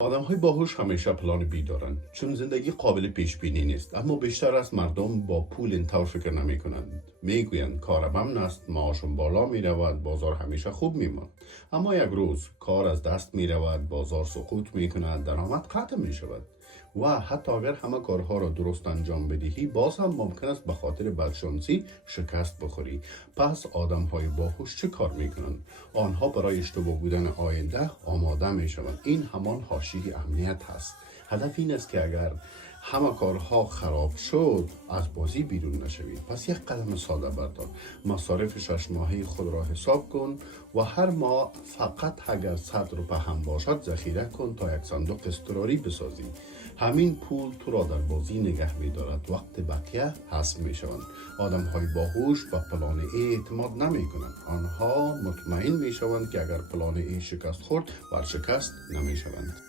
آدم‌های باهوش همیشه پلان بی دارن چون زندگی قابل پیش بینی نیست، اما بیشتر از مردم با پول اینطور فکر نمی کنند. میگویند کارم امن است، معاشم بالا می رود، بازار همیشه خوب می ماند. اما یک روز کار از دست می رود، بازار سقوط می کند، درآمد قطع می شود و حتی اگر همه کارها را درست انجام بدهی باز هم ممکن است به خاطر بدشانسی شکست بخوری. پس آدم های باهوش چه کار می کنند؟ آنها برای اشتباه بودن آینده آماده می شوند. این همان حاشیه امنیت هست. هدف این است که اگر همه کارها خراب شد از بازی بیرون نشوید. پس یک قدم ساده بردار، مصارف 6 ماهه خود را حساب کن و هر ماه فقط اگر 100 روپه هم باشد ذخیره کن تا یک صندوق اضطراری بسازی. همین پول تو را در بازی نگه می دارد، وقت بقیه حذف می شوند. آدم های باهوش به پلان ای اعتماد نمی کنند. آنها مطمئن می شوند که اگر پلان ای شکست خورد ورشکست نمی شوند.